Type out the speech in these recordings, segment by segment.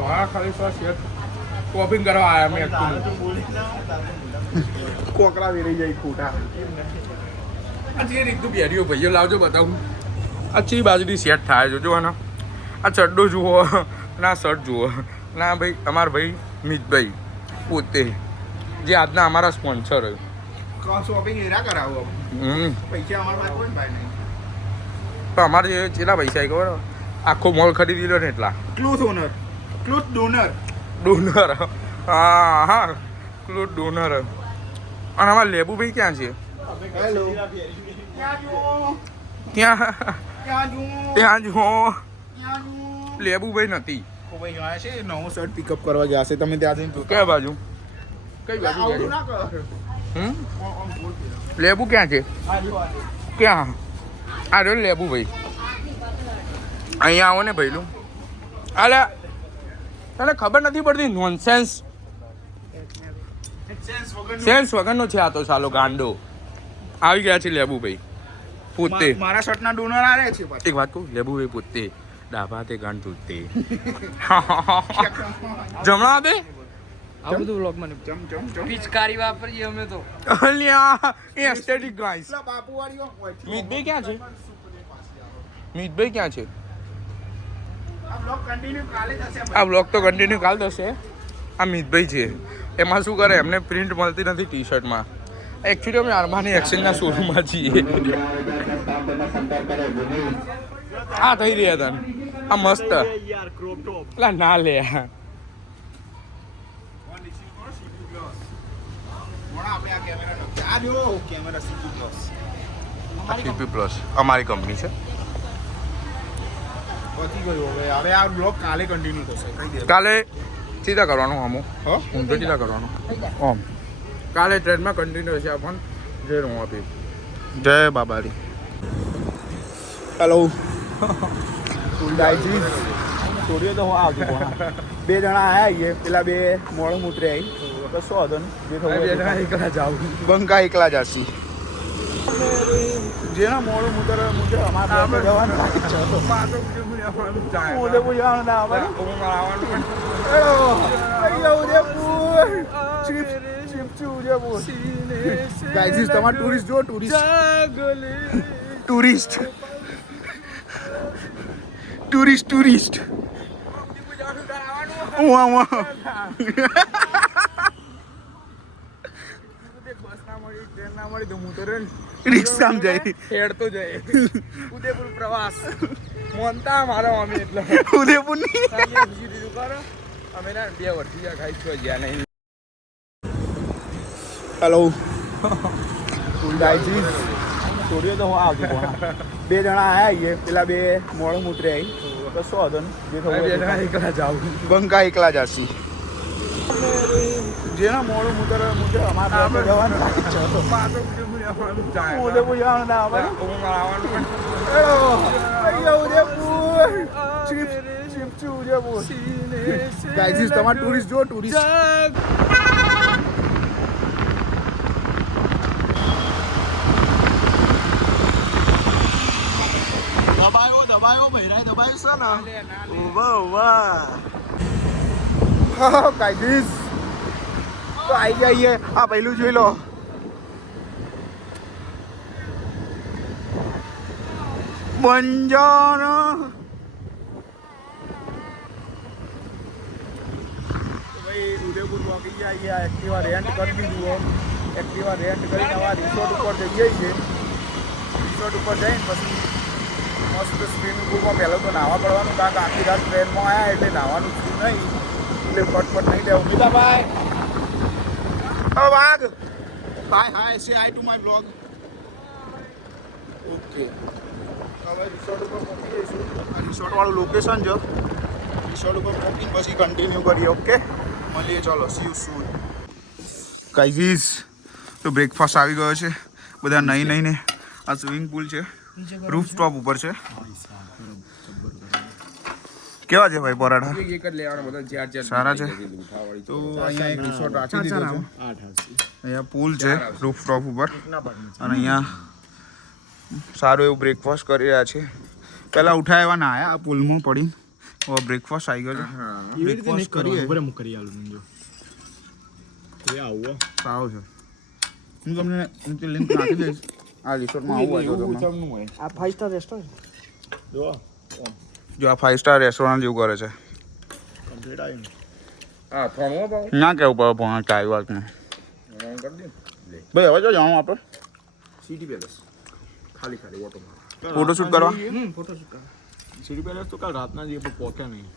વાહ ખાલી સો શેઠ શોપિંગ કરવા આવ્યા મેં કોકરા વેરી જાય ખોટા આ જે રીતનું પહેર્યું ભાઈઓ લાવજો બતાવું આ ચી બાજુથી સેટ થાય છે જો ને આ ચડ્ડો જુઓ ના શર્ટ જુઓ ના ભાઈ અમારા ભાઈ મિતભાઈ પોતે જે આજના અમારા સ્પોન્સર હોય શોપિંગ એરા કરાવો પૈસા અમારા કોઈ ભાઈ નહીં તો અમારે જે કેટલા પૈસા ખબર આખો મોલ ખરીદી લો ને એટલા cloth owner cloth donor donor હા હા ક્લોથ ડોનર અને અમારા લેબુભાઈ ક્યાં છે હેલો ત્યાં જુઓ લેબુભાઈ નથી ભાઈ ગયા છે નવો શર્ટ પિકઅપ કરવા ગયા છે તમે ત્યાં જઈને કઈ બાજુ કઈ બાજુ લેબુ ક્યાં છે ક્યાં આ રહ્યો લેબુ ભાઈ અહીંયા આવો ને ભાઈલું અલે તને ખબર નથી પડતી નોનસેન્સ સેન્સ વગરનો છે આ તો સાલો ગાંડો આવી ગયા છે લેબુ ભાઈ પોતે મારા શર્ટના ડોનર આ રહે છે એક વાત કહું લેબુ ભાઈ પોતે ડાબા તે ગાંડ ચૂતે જમણા દે આ બધું વ્લોગમાં ચમ પિચકારી વાપરીએ અમે તો અલ્યા એ એસ્થેટિક ગાઈસ બાપુ વાળીઓ મિતભાઈ ક્યાં છે મિતભાઈ ક્યાં છે આ બ્લોગ તો કન્ટિન્યુ કાલ થશે આ મિતભાઈ છે એમાં શું કરે એમને પ્રિન્ટ મળતી નથી ટી શર્ટમાં એકચ્યુઅલી અમે અરમાની એક્સચેન્જના શોરૂમમાં છીએ આ થઈ રહ્યા હતા આ મસ્ત લા ના લે સીપી પ્લસ અમારી કંપની છે હવે આ બ્લોગ કાલે કન્ટિન્યુ થશે કહી દે કાલે સીધા કરવાનું અમુક ઊંધો સીધા કરવાનું ઓમ કાલે ટ્રેનમાં કન્ટિન્યુ હશે આપણ જય હું આપી જય બાબારી હેલો ગાઈજી સ્ટુડિયો તો હું આવજો બે જણા આયા છીએ પેલા બે મોડું ઉતરે આવી તો શું હતો ને જે ખબર એકલા જાવ બંકા એકલા જશું જેના મોડું મુતરે મુજબ અમારે જવાનું ઉદયપુર જવાનું ના ઉદયપુર ઉદયપુર ગાઈઝીસ તમારે ટુરિસ્ટ જો ટુરિસ્ટ રિક્ષા જાય હેડતો જાય ઉદયપુર પ્રવાસ મોનતા મારો અમે એટલે ઉદયપુર ની અમે ના 2 વર્ષથી ખાઈ છો જ્યાં નહીં હેલો ગાઈજી સ્ટુડિયો તો હું આવજો બે જણા આયા છીએ પેલા બે મોડું ઉતરે આવી તો શું હતો ને જે ખબર એકલા જાવ બંકા એકલા જશું જેના મોડું મુતરે મુજબ અમારે જવાનું ઉદયપુર જવાનું ના ઉદયપુર ગાઈઝીસ તમારે ટુરિસ્ટ જો દબાયો ભૈરાય દબાયો છે ને ઉભા ગાઈઝીસ તો આવી જઈએ આ પહેલું જોઈ લો બંજારા ભાઈ ઉદયપુર પહોંચી ગયા એક્ટિવા રેન્ટ કરી દીધું એક્ટિવા રેન્ટ કરીને આવા રિસોર્ટ ઉપર જઈએ છીએ રિસોર્ટ ઉપર જઈને પછી મસ્ત સ્વિમિંગ પુલમાં પહેલાં તો નાહવા પડવાનું કારણ કે આખી રાત ટ્રેનમાં આવ્યા એટલે નાહવાનું થયું નહીં એટલે ફટફટ નહીં લેવું મીતાભાઈ વાઘ હાય સે હાય ટુ માય બ્લોગ ઓકે હવે રિસોર્ટ ઉપર પહોંચી જઈશું આ રિસોર્ટવાળું લોકેશન છે રિસોર્ટ ઉપર પહોંચીને પછી કન્ટિન્યુ કરીએ ઓકે મળીએ ચાલો સી યુ સૂન ગાઈઝીસ તો બ્રેકફાસ્ટ આવી ગયો છે બધા નહીં ને આ સ્વિમિંગ પુલ છે રૂફટોપ ઉપર છે કેવા છે ભાઈ પરાઠા એક જ લેવાના બધા ચાર સારા છે તો અહીંયા એક રિસોર્ટ રાખી દીધો છે અહીંયા પુલ છે રૂફટોપ ઉપર અને અહીંયા સારું એવું બ્રેકફાસ્ટ કરી રહ્યા છે પહેલાં ઉઠાવ્યા ના આવ્યા આ પુલમાં પડી ઓ બ્રેકફાસ્ટ આવી ગયો છે. હા એવી રીતે નહીં કરીએ બરે હું કરી આલું જો એ આવો સારો છે. હું તમને નીચે લિંક નાખી દઈશ. આ રિસોર્ટમાં આવવું હોય તો તમે આ 5 સ્ટાર રેસ્ટોરન્ટ જો જો આ 5 સ્ટાર રેસ્ટોરન્ટ જેવું કરે છે. કમ્પ્લીટ આવ્યું હા થોડું ભાવ ના કેવું પડે પણ કાંઈ વાત નહીં. કરી દે ભાઈ હવે જો જવાનું આપણે સિટી પેલેસ ખાલી ઓટો ફોટોશૂટ કરવા. ફોટોશૂટ કર સિટી પેલેસ તો કાલ રાતના જઈએ પણ પહોંચ્યા નહીં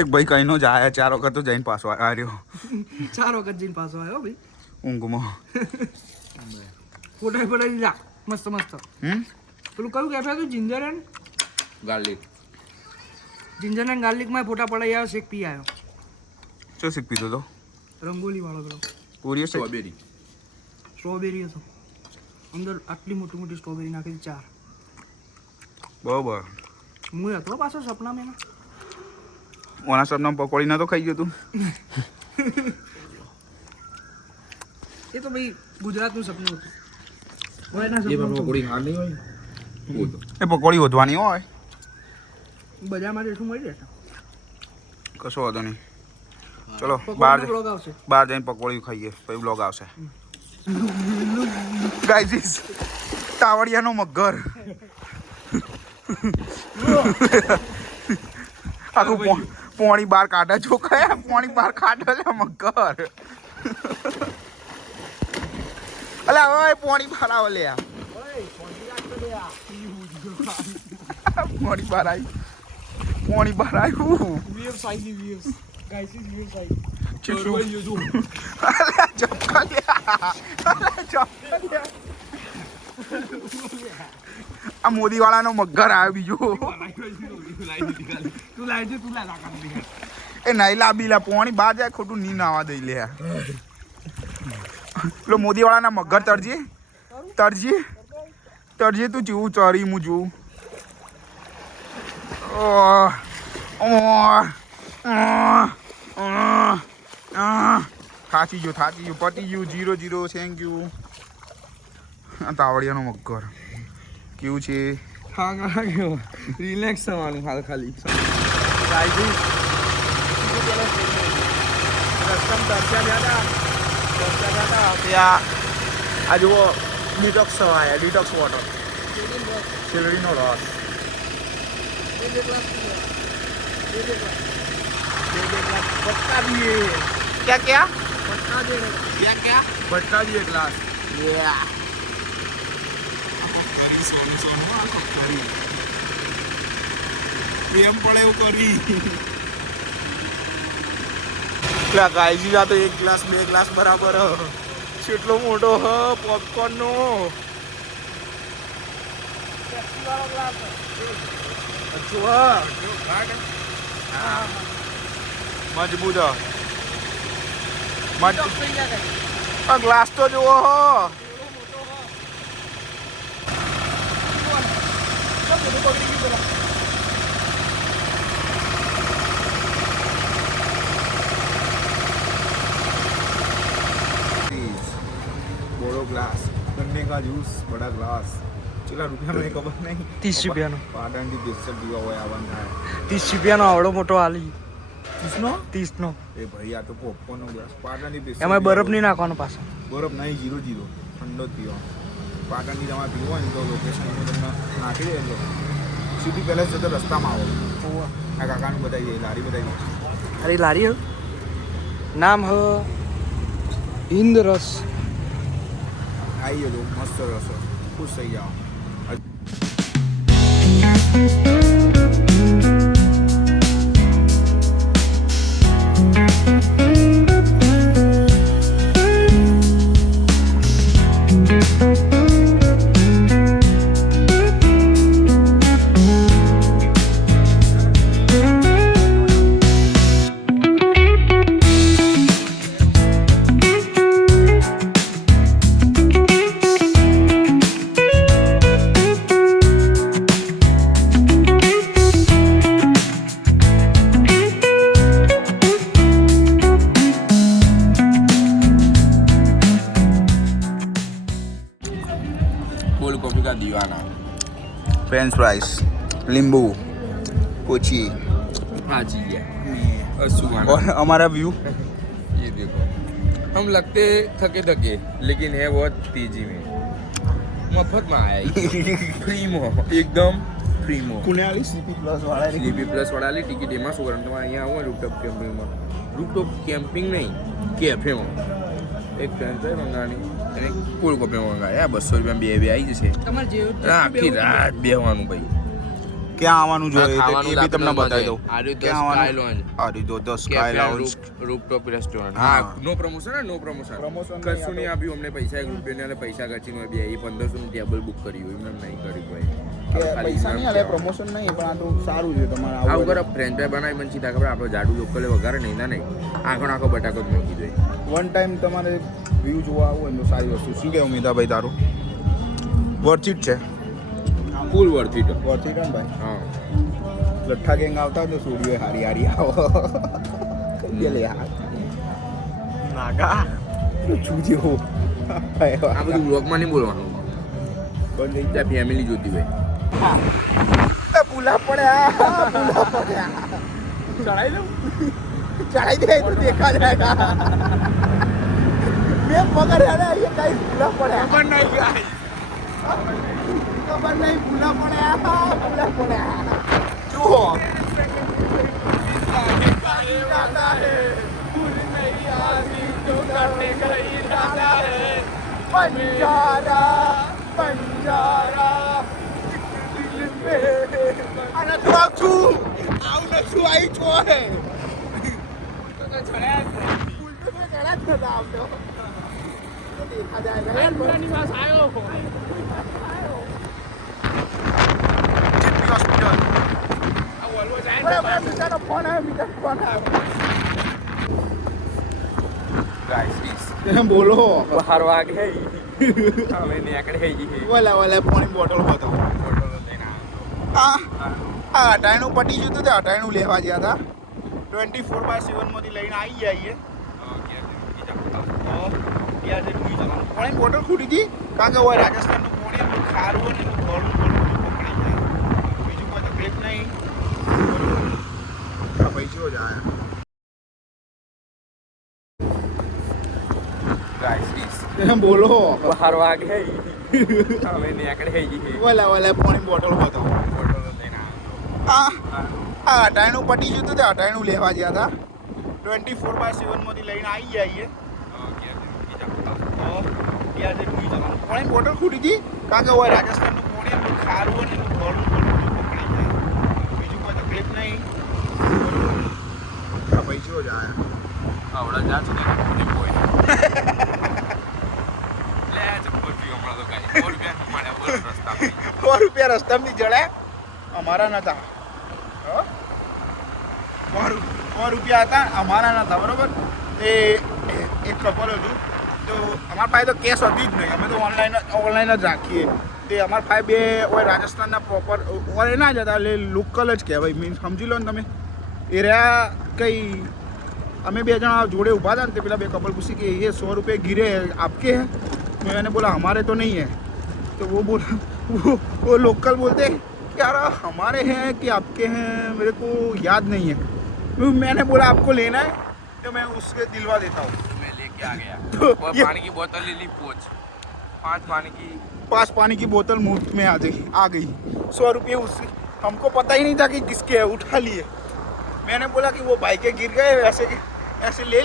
એક ભાઈ કહીનો જ આયા 4 વખત તો જઈને પાછો આ રહ્યો 4 વખત જઈને પાછો આવ્યો ભાઈ ઊંઘમાં. ફોટો પડાવી લીધા મસ્ત મસ્ત પેલું કયું કેફે હતું જિંજર ગાર્લિક એન્ડ ગાર્લિકમાં ફોટા પડાવી આવ્યો શેક પી આવ્યો શું શીખ પીધો તો રંગોલી વાળો પેલો પૂરી છે. સ્ટ્રોબેરી સ્ટ્રોબેરી હતો અંદર આટલી મોટી મોટી સ્ટ્રોબેરી નાખી 4 બરોબર. હું હતો પાછો સપનામાં એના ઓના સપના પકોડી ના તો ખાઈ ગયો તું. એ તો ભાઈ ગુજરાતનું સપનું હતું ઓયના સપનું હતું. ખાલી હોય એ પકોડી વધવાની હોય બજારમાં જઈશું મળી રહેશે કશો વાંધો નહીં. ચલો બહાર પકોડીનો બ્લોગ આવશે બહાર જઈને પકોડી ખાઈએ પછી બ્લોગ આવશે. ગાઈઝ તાવડિયાનો મગર આખું પોણી બહાર કાઢે છો કયા પોણી બહાર કાઢે લે મગર. અલા ઓય પોણી બહાર આવો લે પોણી બહાર આવી પોણી બહાર આવ્યું. વીએફ સાઈઝ વીએફ ગાઈસ વીએફ સાઈઝ ચપકા લ્યા આ મોદી વાળાનો મગર આવ્યો બીજો. તું લાવજો તું લા એ નહીં લાબી લા પોણી બહાર જાય ખોટું ની નાવા દઈ લે. પેલો મોદી વાળાના મગર તરજી તું જેવું ચરી હું જોઉં. થાચી ગયું પતી ગયું 0-0 થેન્ક યુ. તાવડિયાનો મગર કેવું છે રિલેક્સ થવાનું હાલ ખાલી આ જુઓ ડિટોક્સ આવ્યા ડિટોક્સ વોટર શેરડીનો રસ क्या ભટકા દઈએ ગ્લાસ પ્રેમ પડે એવું કરી ગાયજી જા તો 1 ગ્લાસ 2 ગ્લાસ બરાબર કેટલો મોટો હ પોપકોર્ન નો મજબૂત ગ્લાસ તો જુઓ હો બોડો ગ્લાસ गन्ने का जूस बड़ा ग्लास चला रुपया में खबर नहीं 30 રૂપિયાનો पाटन की देश दिया हुआ है बनता है 30 રૂપિયાનો આવડો મોટો આલી किसनो 30 નો ए भाई आ तो पॉपकॉर्न નો ગ્લાસ પાટણ ની દેશ એમાં બરફ નહીં નાખવાનો પાછો બરફ નહીં 0-0 ઠંડો જ પીવો પાટણ ની તમારે પીવો ને તો લોકેશન તમને નાખી દે એટલે સિટી પેલેસ જતો રસ્તામાં આવો આ કાકાનું બતાવીએ લારી બતાવી અરે લારી નામ હ હિન્દ રસ આવી જજો મસ્ત રસો ખુશ થઈ જાઓ कोल्ड कॉफी का दीवाना फ्रेंच फ्राइज नींबू पोची जी सुहाना और हमारा व्यू ये देखो हम लगते थके थके लेकिन है बहुत तेजी में मफत में आया फ्री में एकदम फ्री में પુણ્યાલી CP પ્લસ વાળા સ્લીપી પ્લસ વાળાની ટિકિટ એમાં શું કરવાનું તમારે અહીંયા આવો રૂપટોપ કેમ્પિંગમાં રૂપટોપ કેમ્પિંગ નહીં કેફેમાં એક ફ્રેન્ડ છે મંગાવાની એને કોલ્ડ કોફી મંગાવી આ 200 રૂપિયા બે બે આવી જશે તમારે જેવું આખી રાત બેહવાનું ભાઈ ક્યાં આવવાનું જોઈએ ખાવાનું એ બી તમને બતાવી દઉં આ રીતે ક્યાં સ્કાય આવવાનું લોન્જ અરે તો સ્કાય લાઉન્જ રૂપટોપ રેસ્ટોરન્ટ હા. હા નો પ્રમોશન નો પ્રમોશન Promotion કશું નહીં આપ્યું અમને પૈસા 1 રૂપિયા ને પૈસા ખર્ચીને બે 1500 નું ટેબલ બુક કર્યું એમને નહીં કર્યું ભાઈ કે પૈસા નહીં આલે પ્રમોશન નહીં પણ આ તો સારું છે તમારે આવું આવું કરો ફ્રેન્ચ ફ્રાય બનાવી મને સીધા ખબર આપણે જાડુ લોકલે વઘારે નહીં ના નહીં આખો બટાકો જ મૂકી દે વન ટાઈમ તમારે વ્યૂ જોવા આવું હોય તો સારી વસ્તુ શું કે ઉમિતાભાઈ તારું વર્ચિટ છે ફૂલ વર્થ ઇટ વર્થી ને ભાઈ હા લઠ્ઠા ગેંગ આવતા હોય તો સોડીઓ હારી હારી આવો કઈ દે લે યાર નાગા છું જેવો ભાઈ આ બધું બ્લોગમાં નહીં બોલવાનું બંધ થઈ ત્યાં ફેમિલી જોતી હોય જાય ભૂલા પડ્યા ભૂલા પડ્યા ચડાઈ દઉં ચડાઈ દે તો દેખા જાયગા મેં પકડ હેડે ये કઈ ભૂલા પડ્યા ખબર નહીં ભૂલા પડ્યા જુઓ पंजारा पंजारा दिल पे आना तो आव છું आई છો है उल्टे से चढ़ा था आप तो देखा जाएगा यार पुरानी पास आयो જીપી હોસ્પિટલ बड़ा मीठा फोन आया ગાઈસ बोलो બહાર વાગે અમે નીકળે वाला वाला पानी बोतल હતો આ અટાણું પટી ગયું હતું તે અટાણું લેવા ગયા હતા 24/7 માંથી લઈને આવી જઈએ પાણી બોટલ ખૂટી હતી કારણ કે હોય રાજસ્થાનનું પાણી ખારું હોય ને ગળું પકડી જાય બીજું કોઈ તકલીફ નહીં પૈસો જ આયા બોલો બહાર વાગે અમે નીકળે વાલા વાલા પાણી બોટલ હતો આ અટાણું પટી ગયું હતું તે અટાણું લેવા ગયા હતા 24/7 માંથી લઈને આવી જઈએ પાણી બોટલ ખૂટી હતી કારણ કે હોય રાજસ્થાનનું પાણી ખારું હોય ને ગળું પકડી જાય બીજું કોઈ તકલીફ નહીં પૈસો જ આયા આવડા જા છું કોઈ લે ચપ્પલ પી હમણાં તો કાઈ 100 રૂપિયા મળે બોલ રસ્તા 100 રૂપિયા રસ્તામાંથી જડ્યા અમારા નતા 100 રૂપિયા હતા અમારા નતા બરોબર તે એક કપલ હતું તો અમારા પાસે તો કેશ હતી જ નહીં અમે તો ઓનલાઈન જ રાખીએ તે અમારા પાસે બે હોય રાજસ્થાનના પ્રોપર ઓર ના જ હતા એટલે લોકલ જ કહેવાય મીન્સ સમજી લો ને તમે એ રહ્યા કંઈ અમે બે જણા જોડે ઊભા था तो पेला बे कपल पूछी कि ये 100 रुपये गिरे आपके हैं तो मैंने बोला हमारे तो नहीं है तो वो बोला वो लोकल बोलते कि यार हमारे हैं कि आपके हैं मेरे को याद नहीं है तो मैंने बोला आपको लेना है तो मैं उसके दिलवा देता हूँ मैं लेके आ गया तो और ये पानी की बोतल ले ली पोच 5 पानी की 5 पानी की बोतल मुफ्त में आ गई 100 रुपये उससे हमको पता ही नहीं था कि किसके है उठा लिए मैंने बोला कि वो भाई के गिर गए ऐसे ले